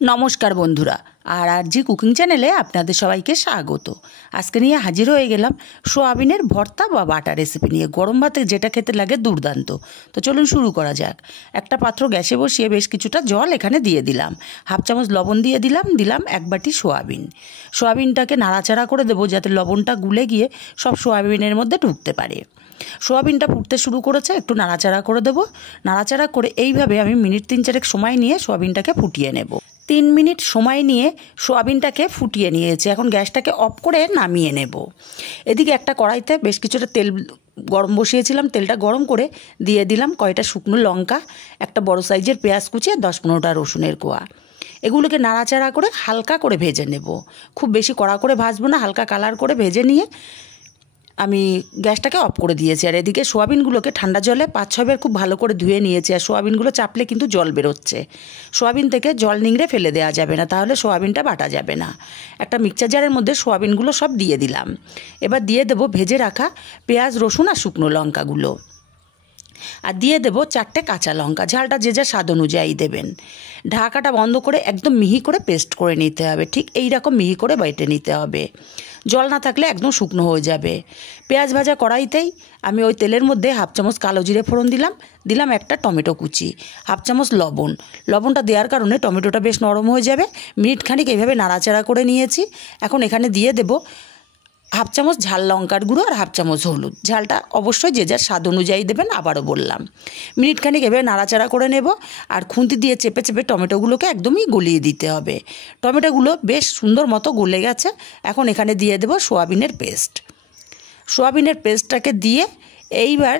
নমস্কার বন্ধুরা, আর কুকিং চ্যানেলে আপনাদের সবাইকে স্বাগত। আজকে নিয়ে হাজির হয়ে গেলাম সোয়াবিনের ভর্তা বা বাটা রেসিপি নিয়ে। গরম ভাতে যেটা খেতে লাগে দুর্দান্ত। তো চলুন শুরু করা যাক। একটা পাত্র গ্যাসে বসিয়ে বেশ কিছুটা জল এখানে দিয়ে দিলাম, হাফ চামচ লবণ দিয়ে দিলাম এক বাটি সোয়াবিনটাকে নাড়াচাড়া করে দেবো যাতে লবণটা গুলে গিয়ে সব সোয়াবিনের মধ্যে ঢুকতে পারে। সোয়াবিনটা ফুটতে শুরু করেছে, একটু নাড়াচাড়া করে দেবো। নাড়াচাড়া করে এইভাবে আমি মিনিট 3-4 সময় নিয়ে সোয়াবিনটাকে ফুটিয়ে নেব। 3 মিনিট সময় নিয়ে সোয়াবিনটাকে ফুটিয়ে নিয়েছি। এখন গ্যাসটাকে অফ করে নামিয়ে নেব। এদিকে একটা কড়াইতে বেশ কিছুটা তেল গরম বসিয়েছিলাম। তেলটা গরম করে দিয়ে দিলাম কয়টা শুকনো লঙ্কা, একটা বড় সাইজের পেঁয়াজ কুচি আর 10-15টা রসুনের কোয়া। এগুলোকে নাড়াচাড়া করে হালকা করে ভেজে নেব। খুব বেশি কড়া করে ভাজবো না, হালকা কালার করে ভেজে নিয়ে আমি গ্যাসটাকে অফ করে দিয়েছি। আর এদিকে সোয়াবিনগুলোকে ঠান্ডা জলে 5-6 বার খুব ভালো করে ধুয়ে নিয়েছি। আর সোয়াবিনগুলো চাপলে কিন্তু জল বেরোচ্ছে। সোয়াবিন থেকে জল নিংড়ে ফেলে দেওয়া যাবে না, তাহলে সোয়াবিনটা বাটা যাবে না। একটা মিক্সচার জারের মধ্যে সোয়াবিনগুলো সব দিয়ে দিলাম। এবার দিয়ে দেবো ভেজে রাখা পেঁয়াজ, রসুন আর শুকনো লঙ্কাগুলো। আর দিয়ে দেবো 4টে কাঁচা লঙ্কা। ঝালটা যে যা স্বাদ অনুযায়ী দেবেন। ঢাকাটা বন্ধ করে একদম মিহি করে পেস্ট করে নিতে হবে। ঠিক এই রকম মিহি করে বেটে নিতে হবে। জল না থাকলে একদম শুকনো হয়ে যাবে। পেঁয়াজ ভাজা কড়াইতেই আমি ওই তেলের মধ্যে হাফ চামচ কালো জিরে ফোড়ন দিলাম একটা টমেটো কুচি, হাফ চামচ লবণটা দেওয়ার কারণে টমেটোটা বেশ নরম হয়ে যাবে। মিনিট খানিক এইভাবে নাড়াচাড়া করে নিয়েছি। এখন এখানে দিয়ে দেবো হাফ চামচ ঝাল লঙ্কার গুঁড়ো আর হাফ চামচ হলুদ। ঝালটা অবশ্যই যে যার স্বাদ অনুযায়ী দেবেন, আবারও বললাম। মিনিট খানিক এভাবে নাড়াচাড়া করে নেব। আর খুন্তি দিয়ে চেপে চেপে টমেটোগুলোকে একদমই গলিয়ে দিতে হবে। টমেটোগুলো বেশ সুন্দর মতো গলে গেছে। এখন এখানে দিয়ে দেব সোয়াবিনের পেস্টটাকে দিয়ে এইবার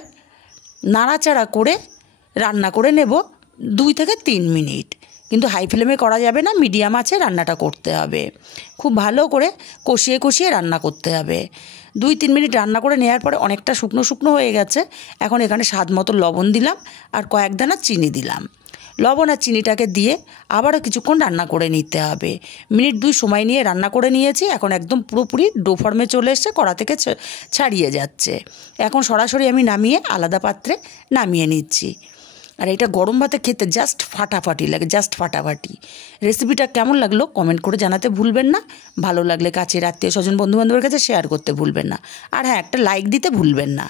নাড়াচাড়া করে রান্না করে নেব 2 থেকে 3 মিনিট। কিন্তু হাই ফ্লেমে করা যাবে না, মিডিয়াম আঁচে রান্নাটা করতে হবে। খুব ভালো করে কষিয়ে কষিয়ে রান্না করতে হবে। 2-3 মিনিট রান্না করে নেওয়ার পরে অনেকটা শুকনো শুকনো হয়ে গেছে। এখন এখানে স্বাদ মতো লবণ দিলাম আর কয়েক দানা চিনি দিলাম। লবণ আর চিনিটাকে দিয়ে আবারও কিছুক্ষণ রান্না করে নিতে হবে। মিনিট 2 সময় নিয়ে রান্না করে নিয়েছি। এখন একদম পুরোপুরি ডো ফর্মে চলে এসছে, কড়া থেকে ছাড়িয়ে যাচ্ছে। এখন সরাসরি আমি নামিয়ে আলাদা পাত্রে নামিয়ে নিচ্ছি। আর এটা গরম ভাতে খেতে জাস্ট ফাটাফাটি লাগে, ফাটাফাটি। রেসিপিটা কেমন লাগলো কমেন্ট করে জানাতে ভুলবেন না। ভালো লাগলে কাছের আত্মীয় স্বজন বন্ধুবান্ধবের কাছে শেয়ার করতে ভুলবেন না। আর হ্যাঁ, একটা লাইক দিতে ভুলবেন না।